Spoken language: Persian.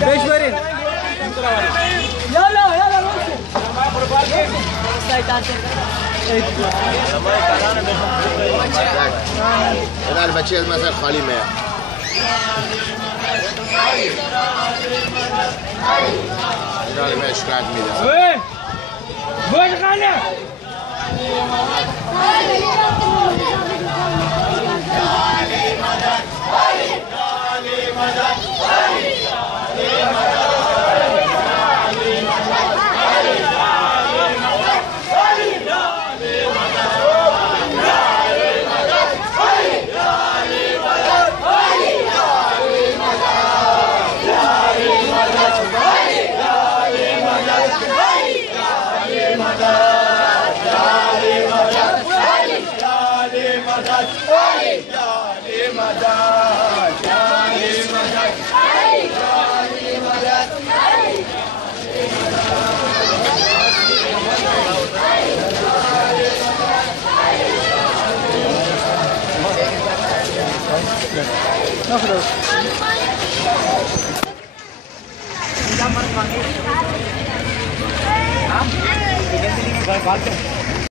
Beş verin. يلا يلا هنا البچه مثلا خالی میه اینا رو به اشکرات میده باش خاله. Ganti-ganti baca.